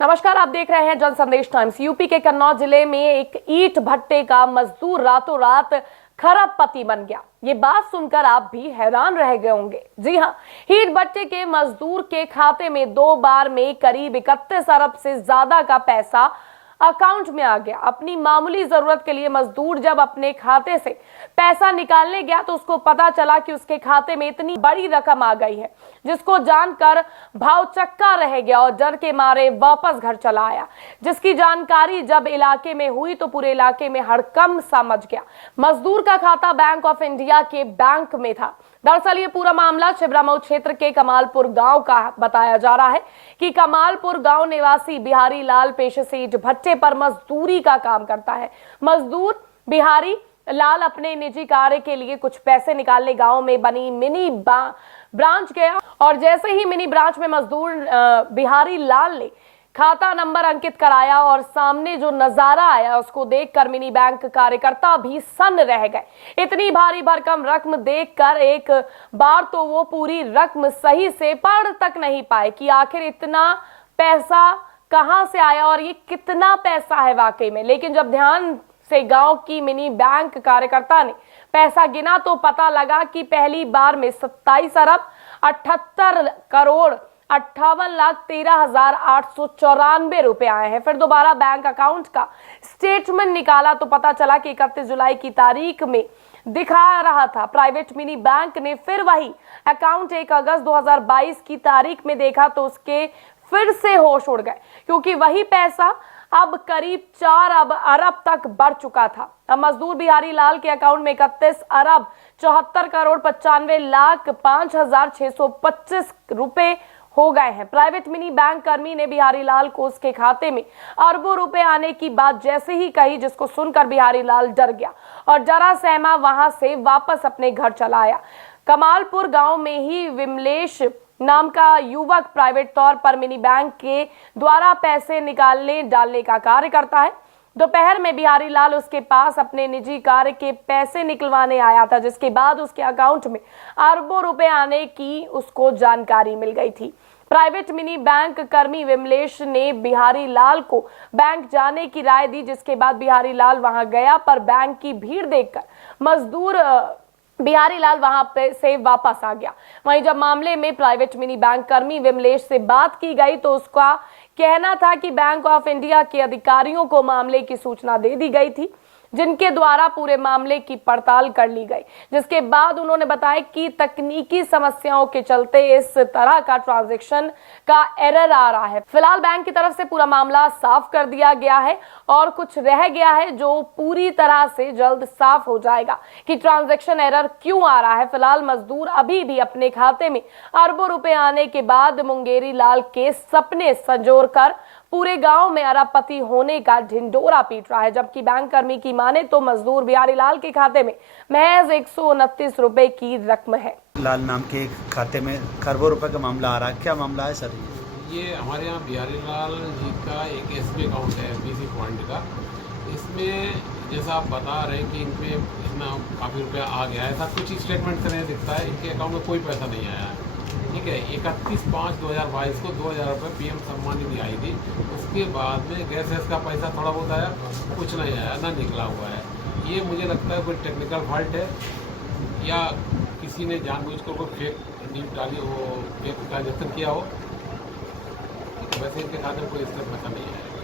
नमस्कार, आप देख रहे हैं जन संदेश टाइम्स। यूपी के कन्नौज जिले में एक ईंट भट्टे का मजदूर रातों रात खरबपति बन गया। ये बात सुनकर आप भी हैरान रह गए होंगे। जी हां, ईंट भट्टे के मजदूर के खाते में 2 बार में करीब 31 अरब से ज्यादा का पैसा अकाउंट में आ गया। अपनी मामूली जरूरत के लिए मजदूर जब अपने खाते से पैसा निकालने गया तो उसको पता चला कि उसके खाते में इतनी बड़ी रकम आ गई है, जिसको जानकर भावचक्का रह गया और डर के मारे वापस घर चला आया। जिसकी जानकारी जब इलाके में हुई तो पूरे इलाके में हड़कंप सा मच गया। मजदूर का खाता बैंक ऑफ इंडिया के बैंक में था। दरअसल ये पूरा मामला छिबरामऊ क्षेत्र के कमालपुर गांव का बताया जा रहा है कि कमालपुर गांव निवासी बिहारी लाल पेशे से ईंट भट्टे पर मजदूरी का काम करता है। मजदूर बिहारी लाल अपने निजी कार्य के लिए कुछ पैसे निकालने गांव में बनी मिनी ब्रांच गया और जैसे ही मिनी ब्रांच में मजदूर बिहारी लाल ने खाता नंबर अंकित कराया और सामने जो नजारा आया उसको देखकर मिनी बैंक कार्यकर्ता भी सन्न रह गए। इतनी भारी भरकम रकम देखकर एक बार तो वो पूरी रकम सही से पढ़ तक नहीं पाए कि आखिर इतना पैसा कहां से आया और ये कितना पैसा है वाकई में। लेकिन जब ध्यान से गांव की मिनी बैंक कार्यकर्ता ने पैसा गिना तो पता लगा कि पहली बार में 27 अरब 78 करोड़ 58,13,894 रुपए आए हैं। फिर दोबारा बैंक अकाउंट का स्टेटमेंट निकाला तो पता चला कि 31 जुलाई की तारीख में दिखा रहा था। प्राइवेट मिनी बैंक ने फिर वही अकाउंट 1 अगस्त 2022 की तारीख में देखा तो उसके फिर से होश उड़ गए, क्योंकि वही पैसा अब करीब 4 अरब तक बढ़ चुका था। अब मजदूर बिहारी लाल के अकाउंट में 31 अरब 74 करोड़ 95,05,625 रुपए हो गए हैं। प्राइवेट मिनी बैंक कर्मी ने बिहारी लाल को उसके खाते में अरबों रुपए आने की बात जैसे ही कही, जिसको सुनकर बिहारी लाल डर गया और डरा सहमा वहां से वापस अपने घर चला आया। कमालपुर गांव में ही विमलेश नाम का युवक प्राइवेट तौर पर मिनी बैंक के द्वारा पैसे निकालने डालने का कार्य करता है। दोपहर में बिहारी लाल उसके पास अपने निजी कार्य के पैसे निकलवाने आया था, जिसके बाद उसके अकाउंट में अरबों रुपए आने की उसको जानकारी मिल गई थी। प्राइवेट मिनी बैंक कर्मी विमलेश ने बिहारी लाल को बैंक जाने की राय दी, जिसके बाद बिहारी लाल वहां गया, पर बैंक की भीड़ देखकर मजदूर बिहारी लाल वहां पे से वापस आ गया। वहीं जब मामले में प्राइवेट मिनी बैंक कर्मी विमलेश से बात की गई तो उसका कहना था कि बैंक ऑफ इंडिया के अधिकारियों को मामले की सूचना दे दी गई थी, जिनके द्वारा पूरे मामले की पड़ताल कर ली गई। जिसके बाद उन्होंने बताया कि तकनीकी समस्याओं के चलते इस तरह का ट्रांजैक्शन का एरर आ रहा है। फिलहाल बैंक की तरफ से पूरा मामला साफ कर दिया गया है और कुछ रह गया है जो पूरी तरह से जल्द साफ हो जाएगा कि ट्रांजैक्शन एरर क्यों आ रहा है। फिलहाल मजदूर अभी भी अपने खाते में अरबों रुपए आने के बाद मुंगेरी लाल के सपने संजोर कर पूरे गांव में अरबपति होने का ढिंडोरा पीट रहा है। जबकि बैंक कर्मी की माने तो मजदूर बिहारी लाल के खाते में महज 129 रुपए की रकम है। लाल नाम के खाते में खरबों रुपए का मामला आ रहा है, क्या मामला है सर? ये हमारे यहाँ बिहारी लाल जी का एक एसबी अकाउंट है बीसी पॉइंट का। इसमें जैसा आप बता रहे हैं कि इनमें इतना काफ़ी रुपया आ गया है, ऐसा कुछ स्टेटमेंट से नहीं दिखता है। इनके अकाउंट में कोई पैसा नहीं आया है, ठीक है। 31/5/2022 को 2,000 रुपये PM सम्मान निधि आई थी। उसके बाद में गैस का पैसा थोड़ा बहुत आया, कुछ नहीं आया, ना निकला हुआ है। ये मुझे लगता है कोई टेक्निकल फॉल्ट है या किसी ने जानबूझकर कोई फेक नीट डाली हो, फेक ट्रांजेक्शन किया हो। वैसे इनके खाते में कोई इसका पैसा नहीं है।